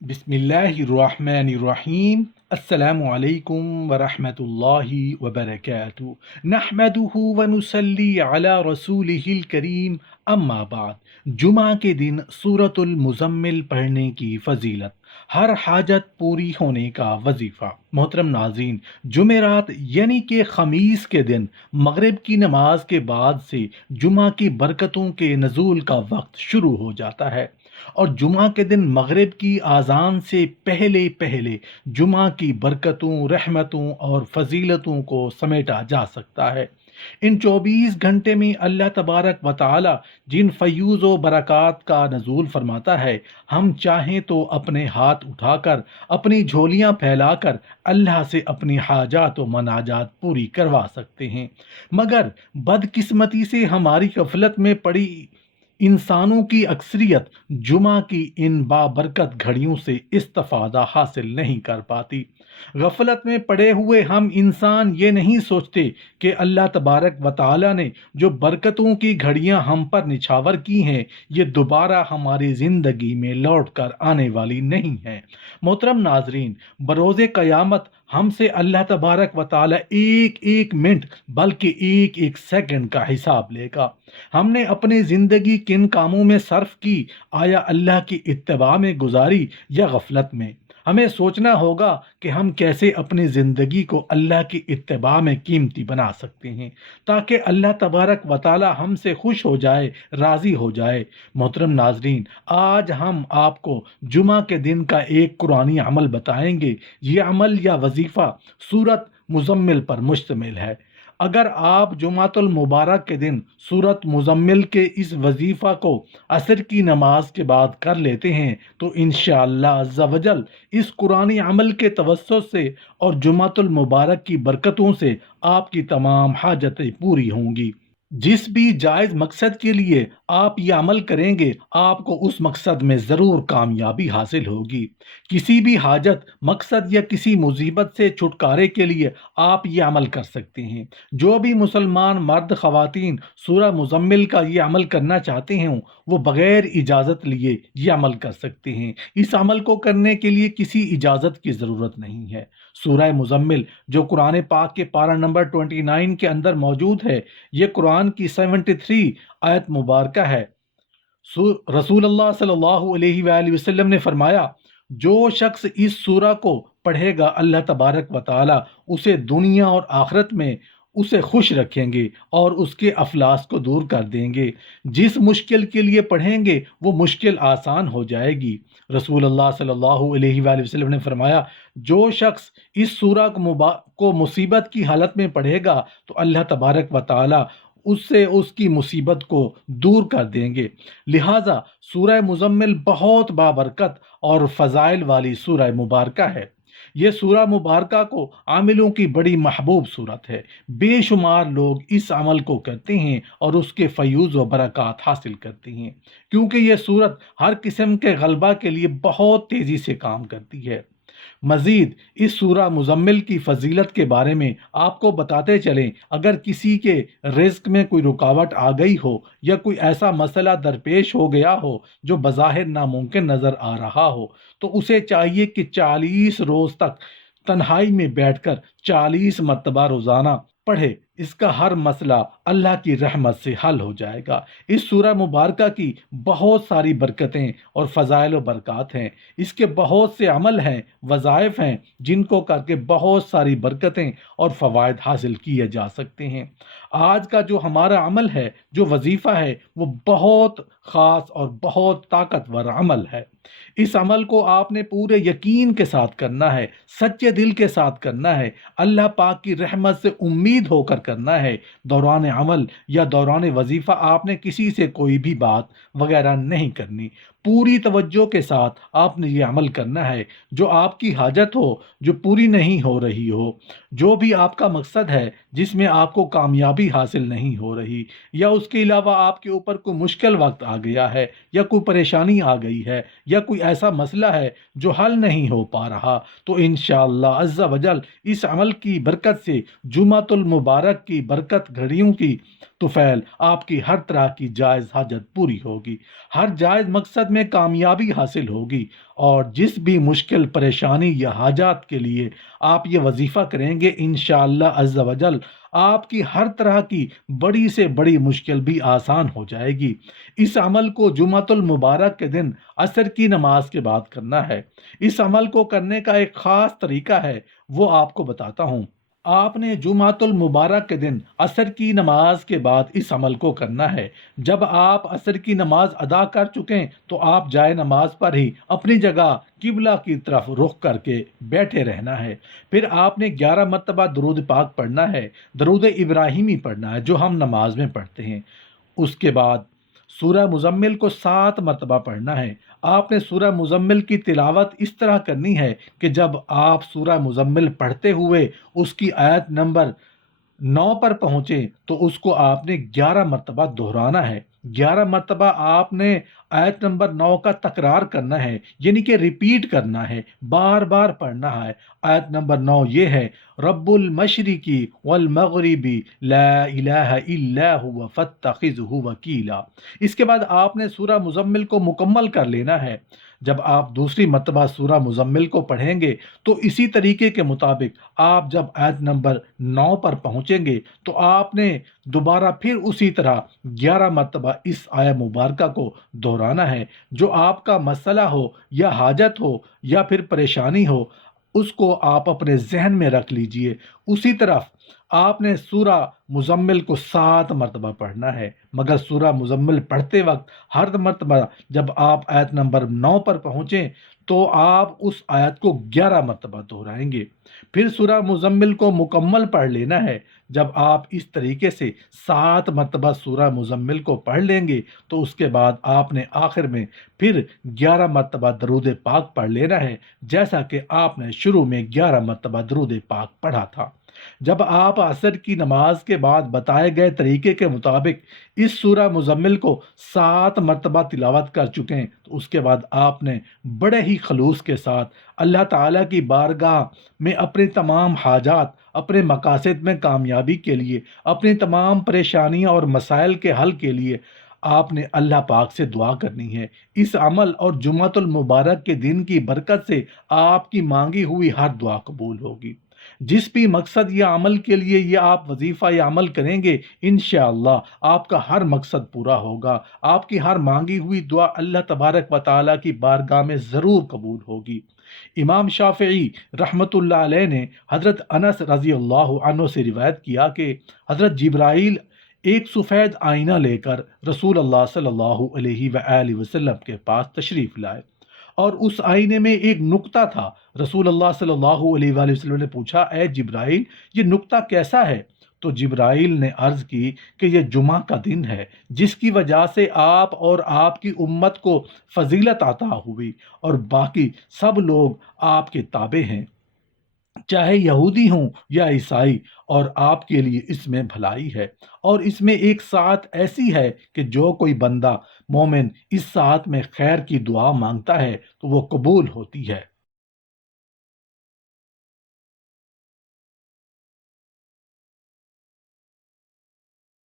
बिस्मिल्लाहिर्रहमानिर्रहीम। अस्सलामु अलैकुम वरहमतुल्लाहि वबरकातुहू। नहमदुहु व नुसल्ली अला रसूलिहिल करीम। अम्मा बाद। जुमा के दिन सूरतुल मुज़म्मिल पढ़ने की फजीलत। हर हाजत पूरी होने का वजीफ़ा। मोहतरम नाज़रीन, जुमेरात यानी कि ख़मीस के दिन मगरिब की नमाज के बाद से जुमा की बरकतों के नज़ूल का वक्त शुरू हो जाता है, और जुमा के दिन मगरिब की आज़ान से पहले पहले जुमा की बरकतों, रहमतों और फजीलतों को समेटा जा सकता है। इन 24 घंटे में अल्लाह तबारक व ताला जिन फ़यूज़ व बरक़ात का नज़ूल फरमाता है, हम चाहें तो अपने हाथ उठाकर, अपनी झोलियाँ फैलाकर अल्लाह से अपनी हाजात व मनाजात पूरी करवा सकते हैं। मगर बदकिस्मती से हमारी गफलत में पड़ी इंसानों की अक्सरियत जुमा की इन बाबरकत घड़ियों से इस्तिफ़ादा हासिल नहीं कर पाती। गफलत में पड़े हुए हम इंसान ये नहीं सोचते कि अल्लाह तबारक व ताला ने जो बरकतों की घड़ियां हम पर निछावर की हैं, ये दोबारा हमारी ज़िंदगी में लौट कर आने वाली नहीं हैं। मोहतरम नाजरीन, बरोज़े क़यामत हमसे अल्लाह तबारक व ताला एक एक मिनट बल्कि एक एक सेकंड का हिसाब लेगा। हमने अपनी ज़िंदगी किन कामों में सर्फ की, आया अल्लाह की इत्तिबा में गुजारी या गफलत में? हमें सोचना होगा कि हम कैसे अपनी ज़िंदगी को अल्लाह की इत्तिबा में कीमती बना सकते हैं, ताकि अल्लाह तबारक व ताला हमसे खुश हो जाए, राज़ी हो जाए। मोहतरम नाजरीन, आज हम आपको जुमा के दिन का एक कुरानी अमल बताएंगे। ये अमल या वजीफ़ा सूरत मुज़म्मिल पर मुश्तमिल है। अगर आप जुमातुल मुबारक के दिन सूरत मुज़म्मिल के इस वजीफ़ा को असर की नमाज के बाद कर लेते हैं, तो इंशाअल्लाह अज़्ज़ा वजल इस कुरानी अमल के तवस्सुत से और जुमातुल मुबारक की बरकतों से आपकी तमाम हाजतें पूरी होंगी। जिस भी जायज़ मकसद के लिए आप ये अमल करेंगे, आपको उस मकसद में ज़रूर कामयाबी हासिल होगी। किसी भी हाजत, मकसद या किसी मुसीबत से छुटकारे के लिए आप ये अमल कर सकते हैं। जो भी मुसलमान मर्द ख़वातीन सूरह मुज़म्मिल का ये अमल करना चाहते हैं, वो बग़ैर इजाज़त लिए ये अमल कर सकते हैं। इस अमल को करने के लिए किसी इजाज़त की ज़रूरत नहीं है। सूरह मुज़म्मिल जो कुरान पाक के पारा नंबर 29 के अंदर मौजूद है, ये कुरान की 73 आयत मुबारक है। रसूलुल्लाह सल्लल्लाहु अलैहि वसल्लम ने फरमाया, जो शख्स इस सूरा को पढ़ेगा, अल्लाह तबारक व ताला उसे दुनिया और आखिरत में उसे खुश रखेंगे और उसके अफलास को दूर कर देंगे। जिस मुश्किल के लिए पढ़ेंगे वो मुश्किल आसान हो जाएगी। रसूलुल्लाह सल्लल्लाहु अलैहि वसल्लम ने फरमाया, जो शख्स इस सूरा को मुसीबत की हालत में पढ़ेगा, तो अल्लाह तबारक व ताला उससे उसकी मुसीबत को दूर कर देंगे। लिहाजा सूरह मुज़म्मिल बहुत बाबरकत और फ़ज़ाइल वाली सूरह मुबारका है। ये सूरह मुबारका को आमिलों की बड़ी महबूब सूरत है। बेशुमार लोग इस अमल को करते हैं और उसके फ़यूज़ व बरक़ात हासिल करते हैं, क्योंकि यह सूरत हर किस्म के गलबा के लिए बहुत तेज़ी से काम करती है। मज़ीद इस सूरा मुज़म्मिल की फ़जीलत के बारे में आपको बताते चलें, अगर किसी के रिज़्क में कोई रुकावट आ गई हो या कोई ऐसा मसला दरपेश हो गया हो जो बज़ाहिर नामुमकिन नज़र आ रहा हो, तो उसे चाहिए कि 40 रोज़ तक तन्हाई में बैठकर 40 मरतबा रोज़ाना पढ़े। इसका हर मसला अल्लाह की रहमत से हल हो जाएगा। इस सूरह मुबारका की बहुत सारी बरकतें और फ़ज़ाइल व बरक़ात हैं। इसके बहुत से अमल हैं, वज़ाइफ हैं, जिनको करके बहुत सारी बरकतें और फ़वाइद हासिल किए जा सकते हैं। आज का जो हमारा अमल है, जो वजीफ़ा है, वो बहुत ख़ास और बहुत ताकतवर अमल है। इस अमल को आपने पूरे यकीन के साथ करना है, सच्चे दिल के साथ करना है, अल्लाह पाक की रहमत से उम्मीद होकर करना है। दौरान अमल या दौरान वजीफ़ा आपने किसी से कोई भी बात वगैरह नहीं करनी। पूरी तवज्जो के साथ आपने ये अमल करना है। जो आपकी हाजत हो, जो पूरी नहीं हो रही हो, जो भी आपका मकसद है जिसमें आपको कामयाबी हासिल नहीं हो रही, या उसके अलावा आपके ऊपर कोई मुश्किल वक्त आ गया है, या कोई परेशानी आ गई है, या कोई ऐसा मसला है जो हल नहीं हो पा रहा, तो इंशाअल्लाह अज़्ज़ा वजल इस अमल की बरकत से जुमातुल मुबारक की बरकत घड़ियों की तुफैल आपकी हर तरह की जायज़ हाजत पूरी होगी, हर जायज़ मकसद में कामयाबी हासिल होगी। और जिस भी मुश्किल परेशानी या हाजात के लिए आप ये वजीफ़ा करेंगे, इंशाअल्लाह अज़्ज़ा वजल आपकी हर तरह की बड़ी से बड़ी मुश्किल भी आसान हो जाएगी। इस अमल को जुमातुल मुबारक के दिन असर की नमाज के बाद करना है। इस अमल को करने का एक ख़ास तरीका है, वो आपको बताता हूँ। आपने जुमातुल मुबारक के दिन असर की नमाज के बाद इस अमल को करना है। जब आप असर की नमाज अदा कर चुकें तो आप जाए नमाज पर ही अपनी जगह किबला की तरफ रुख करके बैठे रहना है। फिर आपने 11 मरतबा दरूद पाक पढ़ना है, दरूद इब्राहिमी पढ़ना है जो हम नमाज में पढ़ते हैं। उसके बाद सूरह मुज़म्मिल को 7 मरतबा पढ़ना है। आपने सूरह मुज़म्मिल की तिलावत इस तरह करनी है कि जब आप सूरह मुज़म्मिल पढ़ते हुए उसकी आयत नंबर 9 पर पहुँचे तो उसको आपने 11 मरतबा दोहराना है। 11 मरतबा आपने आयत नंबर 9 का तकरार करना है, यानी कि रिपीट करना है, बार बार पढ़ना है। आयत नंबर 9 ये है, रब्बुल मशरिकी वल मगरिबी ला इलाहा इल्ला हुवा फत्तखिज़हु वकीला। इसके बाद आपने सूरह मुज़म्मिल को मुकम्मल कर लेना है। जब आप दूसरी मरतबा सूरह मुज़म्मिल को पढ़ेंगे तो इसी तरीके के मुताबिक आप जब आयत नंबर 9 पर पहुँचेंगे तो आपने दोबारा फिर उसी तरह 11 मरतबा इस आया मुबारका को दोहराना है। जो आपका मसला हो या हाजत हो या फिर परेशानी हो, उसको आप अपने जहन में रख लीजिए। उसी तरफ आपने सूरा मुज़म्मिल को 7 मरतबा पढ़ना है, मगर सूरा मुज़म्मिल पढ़ते वक्त हर मरतबा जब आप आयत नंबर 9 पर पहुँचें तो आप उस आयत को 11 मरतबा दोहराएंगे। फिर सूरा मुज़म्मिल को मुकम्मल पढ़ लेना है। जब आप इस तरीके से 7 मरतबा सूरा मुज़म्मिल को पढ़ लेंगे तो उसके बाद आपने आखिर में फिर 11 मरतबा दरूद पाक पढ़ लेना है, जैसा कि आपने शुरू में 11 मरतबा दरूद पाक पढ़ा था। जब आप असर की नमाज के बाद बताए गए तरीके के मुताबिक इस सूरा मुज़म्मिल को 7 मरतबा तिलावत कर चुके हैं तो उसके बाद आपने बड़े ही खलूस के साथ अल्लाह ताला की बारगाह में अपने तमाम हाजात, अपने मकासद में कामयाबी के लिए, अपनी तमाम परेशानियां और मसाइल के हल के लिए आपने अल्लाह पाक से दुआ करनी है। इस अमल और जुमातुल मुबारक के दिन की बरकत से आपकी मांगी हुई हर दुआ कबूल होगी। जिस भी मकसद या अमल के लिए ये आप वजीफ़ा या अमल करेंगे, इंशाअल्लाह आपका हर मकसद पूरा होगा। आपकी हर मांगी हुई दुआ अल्लाह तबारक व तआला की बारगाह में ज़रूर कबूल होगी। इमाम शाफ़िई रहमतुल्लाह अलैह ने हज़रत अनस रज़ी अल्लाह अन्हु से रिवायत किया कि हज़रत जिब्राईल एक सफ़ेद आईना लेकर रसूल अल्लाह सल्लल्लाहु अलैहि वसल्लम के पास तशरीफ़ लाए और उस आईने में एक नुक्ता था। रसूल अल्लाह सल्लल्लाहु अलैहि वसल्लम ने पूछा, ए जिब्राइल, ये नुक्ता कैसा है? तो जिब्राइल ने अर्ज़ की कि यह जुमा का दिन है, जिसकी वजह से आप और आपकी उम्मत को फजीलत अता हुई और बाकी सब लोग आपके ताबे हैं, चाहे यहूदी हों या ईसाई, और आपके लिए इसमें भलाई है। और इसमें एक साथ ऐसी है कि जो कोई बंदा मोमिन इस साथ में खैर की दुआ मांगता है तो वो कबूल होती है।